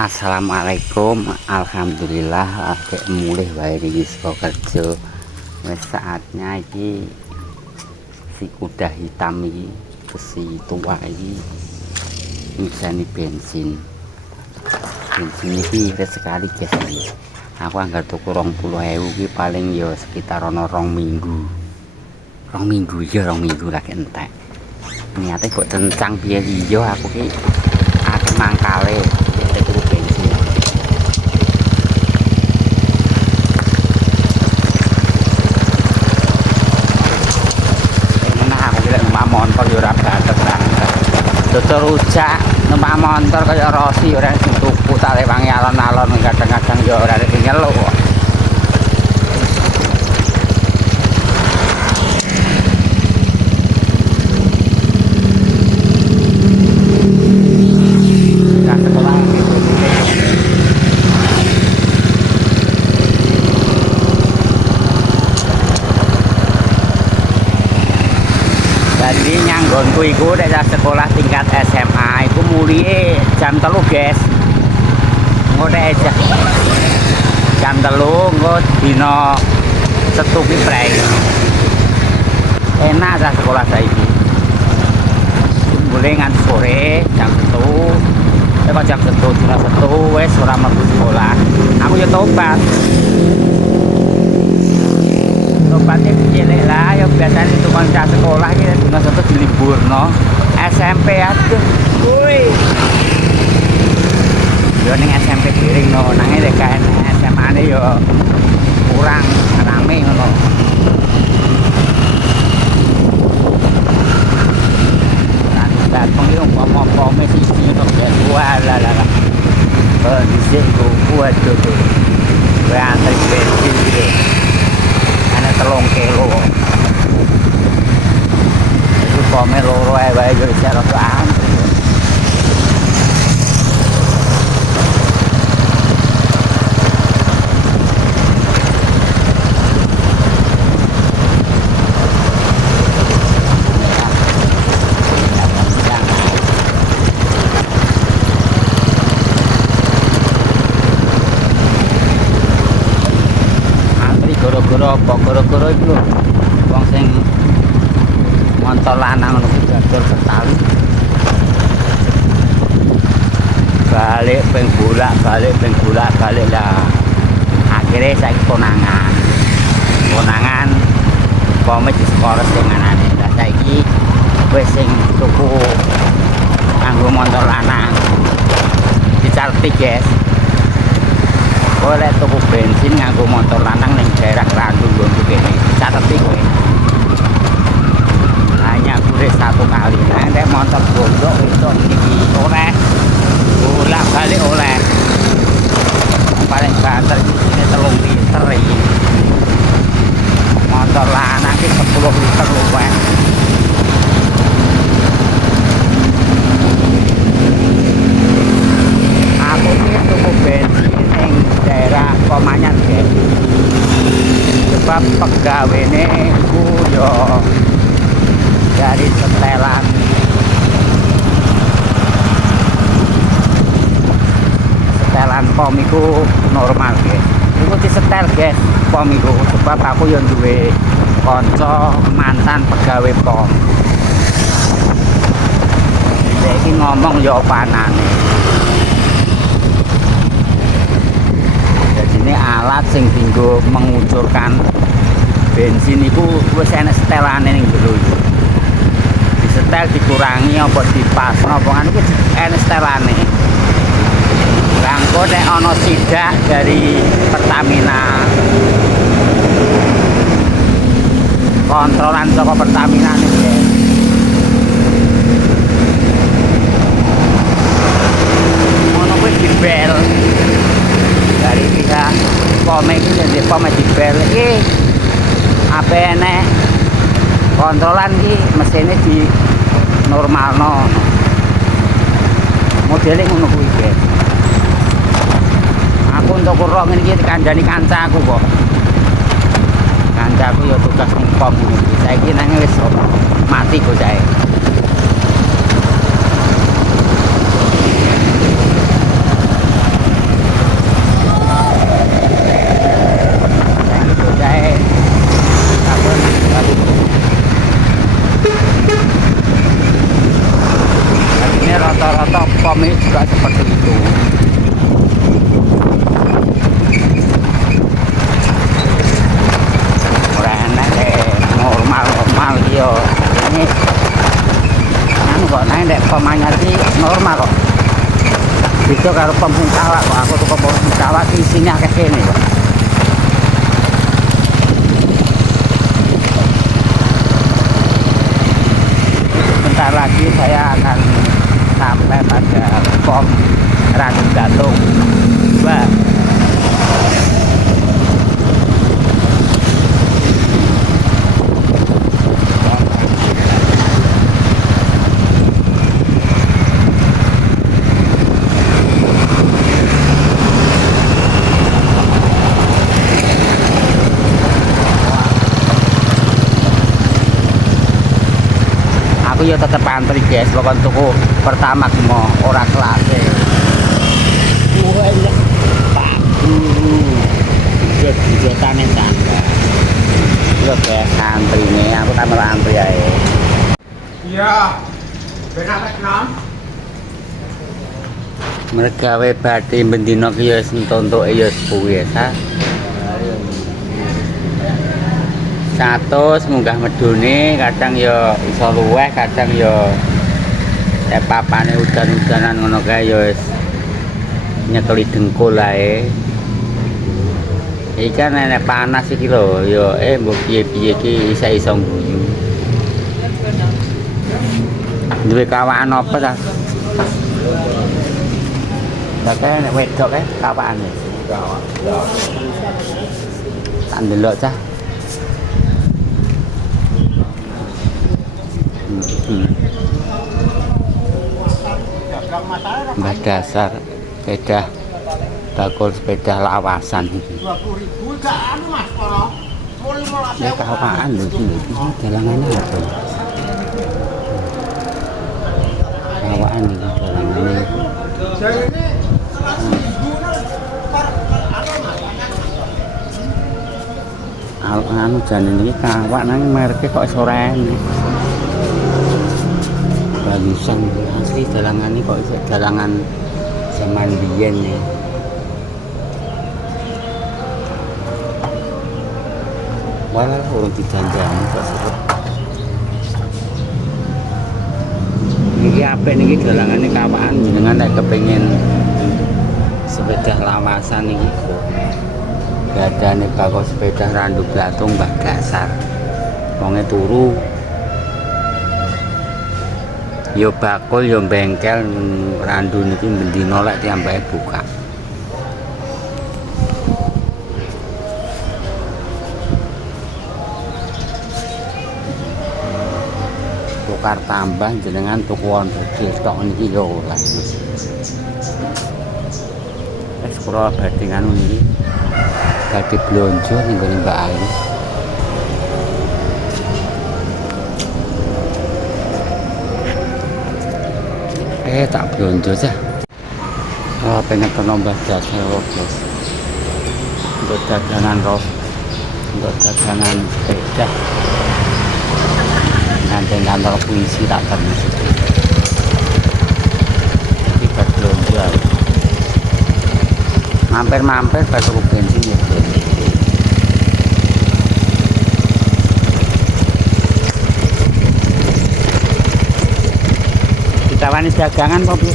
Assalamualaikum, alhamdulillah lagi mulih wae iki saka kerja. Wis saatnya iki si kuda hitam iki, besi tua iki ngisi bensin. Bensin iki irit sekali guys iki. Aku anggar tuku 20.000 iki paling ya sekitar ana 2 minggu. 2 minggu ya 2 minggu lagi entek. Niate kok kencang piye iya aku ki akeh mangkale. Motor yo ora banget kan. Dodo rujak numpak motor kaya Rosi ora sing tuku tak lewangi alon-alon kadang-kadang yo ora nyeluk. Jadi nyanggonku iku nek sekolah tingkat SMA iku mulih jam 3 guys. Ngene aja. Jam 3 engko dina Setu ki prei. Enak dah sekolah saiki. Mulai nganti sore jam 1. Nek jam 1 dina Setu wis ora mlebu sekolah. Aku yo tobat. Tobatnya piye lah ya biasanya itu kanca sekolah iki dina Setu diliburno. SMP aduh kuwi yo ning SMP piring no nanging lek SMA ne yo kurang rame ngono. Dan pengiru apa-apa sisi to walah dhisik kuat tuh gue antri bensin gitu ana 3 kilo itu pome loro ae wae yo cara antri. Gara-gara itu lho wong sing motor lanang ngono kuwi dodol Betawi balik ping bolak-balik lah akhirnya saiki konangan pome di sekolah sing anane lah saiki wis sing tuku nganggo motor lanang dicarti guys. Boleh tuku bensin nganggo motor lanang ning daerah Randu ngono kene. Cateti kowe. Hanya boleh 1 kali. Nek motor gondok itu iki oleh bolak-balik oleh. Paling banter iki 3 liter iki. Motor lanang iki 10 liter luwih. Aku iki tuku bensin ning daerah Komanyan guys. Sebab pegawene iku yo dari setelan pom iku normal guys. Iku disetel guys pom iku sebab aku yo duwe kanca mantan pegawai pom. Saiki ngomong yo panane. Ini alat sing dienggo mengucurkan bensin iku wis enek setelane ning jero iki. Disetel dikurangi apa dipasno apa ngono iki enek setelane. Lah engko nek ana sidak dari Pertamina kontrolan saka Pertamina nih ya. Ngono kuwi dibel dari pihak pome itu jadi pome dibel iki apa enek kontrolan iki mesinnya di normalno modelnya ngono kuwi guys. Aku untuk kurang ini dikandani kancaku kok. Kancaku ya tugas ning pom iki. Saiki nang wis mati kok saya. juga seperti itu. Normal yo ini kan kok naik dek pemanya sih normal kok itu kalau pemerintah kok aku tuh pemerintah isinya kayak gini kok. Bentar lagi saya akan sampai pada pom Randu Galuh. Wah, aku ya tetep antri guys, pokoknya tuku pertama mau orang kelas wah Pak Guru jatane tangga lo guys antri nih, aku tambah antri ya iya benar enam mereka berarti bendino ya sentonto ya sepuh ya satu semunggah medune kadang ya iso luweh kadang ya papane udan-udanan ngono kae ya wis nyekeli dengkul ae iki kan nek panas iki lho ya mbok piye-piye iki iso guyu duwe kawakan apa ta Kakek nek wedok kae kawakane tak ndelok cah. Mbak dasar sepeda bakul sepeda lawasan ini. 20.000 gak anu Mas Koro. Ya kawakan lho iki dalangannya apa? Kawakan iki dalangannya. Jarene anu jane iki kawak nang merke kok sore ini. Bagusan asli dalangan ini kok dalangan zaman biyen ya. Walah urung dijanjani kok sebut. Niki apik niki dalangane kawakan jenengan nek kepengin sepeda lawasan iki. Gadane bakal sepeda Randu Galuh Mbah Dasar. Wonge turu yo bakul yo bengkel Randu niki bendino lek tiambake buka. Tukar tambah jenengan tuku wonten stok niki yo oleh. Wis kula badhe nganu niki. Badhe blonjo ning gone Mbak Ayu. Tak belanja aja. Oh, pengen nambah jasa guys. Untuk dagangan untuk dagangan sepeda. Nanti kantor polisi tak termasuk. Kita belanja. Mampir-mampir pas tuku bensin ya. Kawanis dagangan kok Bu.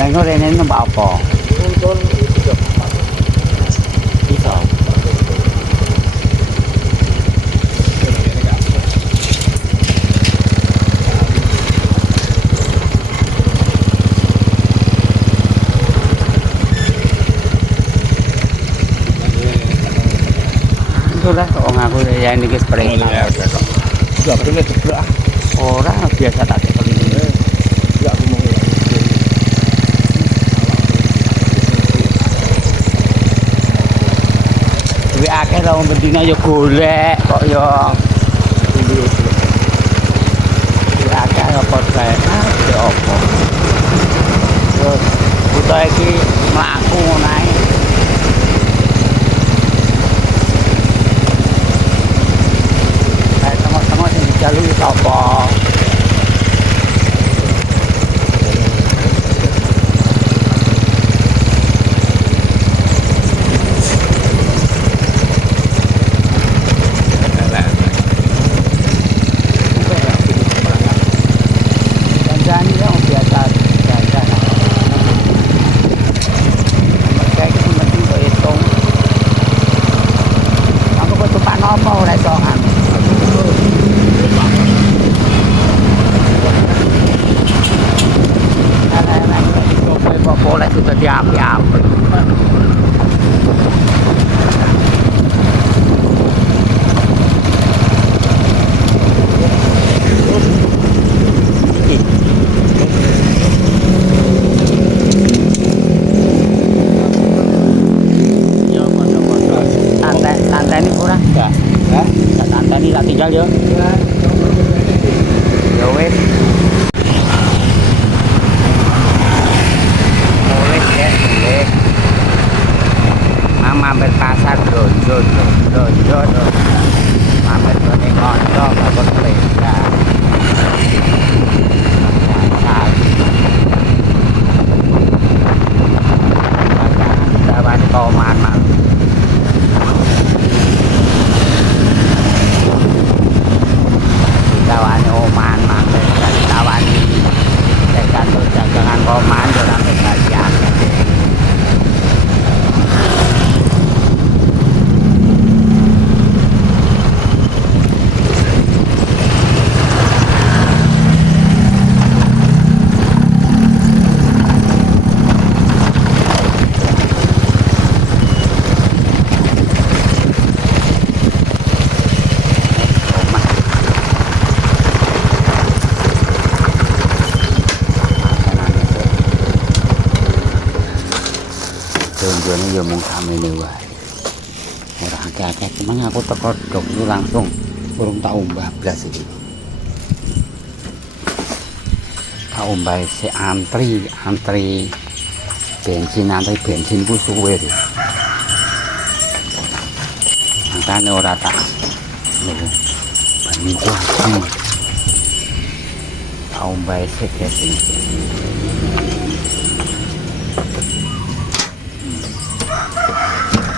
Lah engko rene numpak apa? nonton itu Bisa. Itulah kok ngaku ya ini ki spray. enggak bener jeblok Orang biasa tak seperti ini. enggak aku mau Tapi akeh lho bendina ya golek kok ya. Tapi akeh apa kae ya apa. Terus buta iki mlaku ngono ae. Tengok-tengok sing dijalui sapa. boleh sudah diapi-api. Santai ini kurang enggak? Ya. Santai ini tak tinggal ya. Ya wes. Boleh ya, boleh. Mama mampir pasar donjo. Mampir ke konco apa sepeda. Dawan toman mal. Dawan oman mampir dawan tekan jangan koman sampai kalian. Donjone ya mung samene wae. Ora akeh-akeh, emang aku teko dok iki langsung urung tak umbah blas iki. Tak umbah se antri bensin ku suwe lho. Makane ora tak lho. Banyu ku aku. Tak umbah se bensin.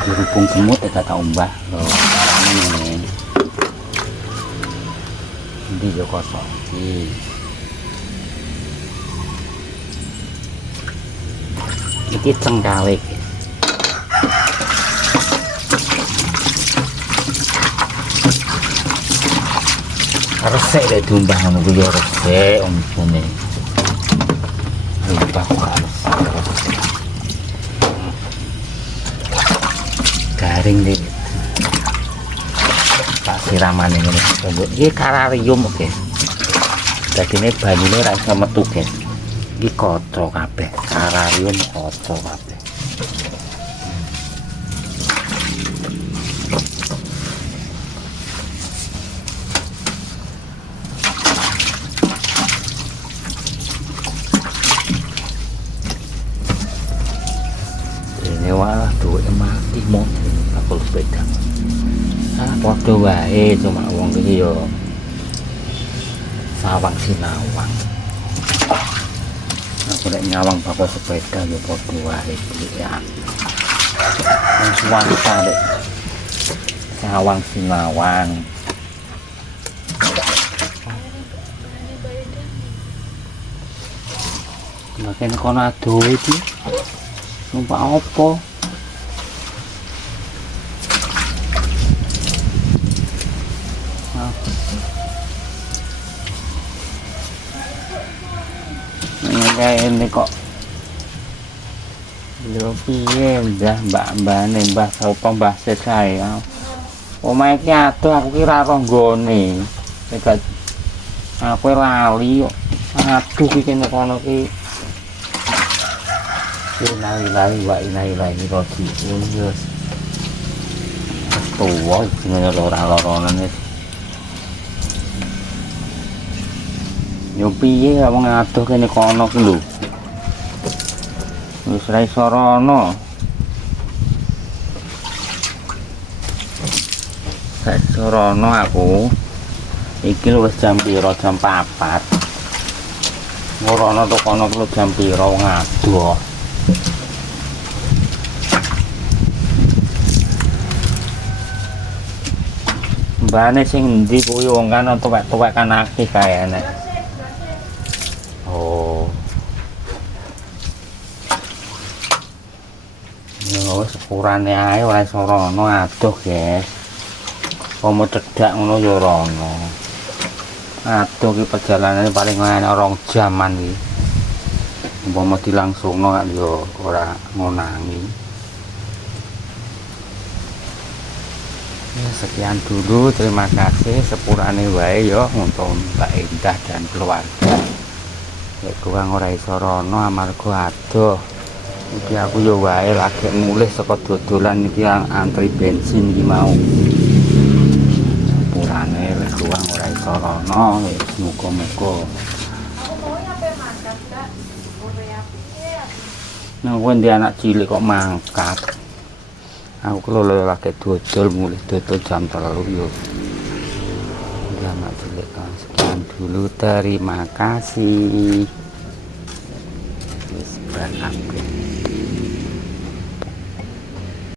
Dirupung semut ya tak umbah loh ini yo kosong iki cengkawik resik deh diumbah ngono kuwi yo resik ompone lupa kok garing deh tak siraman ini ini kararium oke jadi ini banyunya ora iso metu guys ini koco kabeh kararium koco kabeh ini walah duwe mati mau aku sepeda padha wae cuma wong iki yo sawang sinawang aku nek nyawang bakal sepeda yo padha wae ya wong swasta dek sawang sinawang makin kono adoh iki numpak opo kayak ini kok lho piye mbah-mbahane mbah sapa mbah saya omahe ki adoh aku kira ora nggone nek aku lali kok aduh iki kene kono ki lali wa ilahi rojiun yo tuwa jenenge ora-loronan wis yo piye wong adoh kene kono ki lho wis ra iso rono gak iso rono aku iki lho wis jam piro jam 4 ngorono to kono ku jam piro wong adoh mbane sing ndi kuwi wong kan tuwek-tuwek kan akeh kayane. Oh. Yo wis ukurane ae ora iso rono adoh, guys. Pomo cedhak ngono ya rono. Adoh ki perjalanane paling ana 2 jaman iki. umpama dilangsungno kan yo ora ngonangi. Ya, sekian dulu, terima kasih, sepurane wae yo untuk Mbak Indah dan keluarga. Ya kurang ora iso rono amarga adoh. Iki aku yo wae lagi mulih saka dodolan iki antri bensin iki mau. Sepurane wis kurang ora iso rono, wis muga-muga. Nah, di anak cilik kok mangkat. Aku kalau lagi dodol mulai dodol jam 3 yo. Di anak cilik kan. Sekian dulu, terima kasih. Wis berangkat.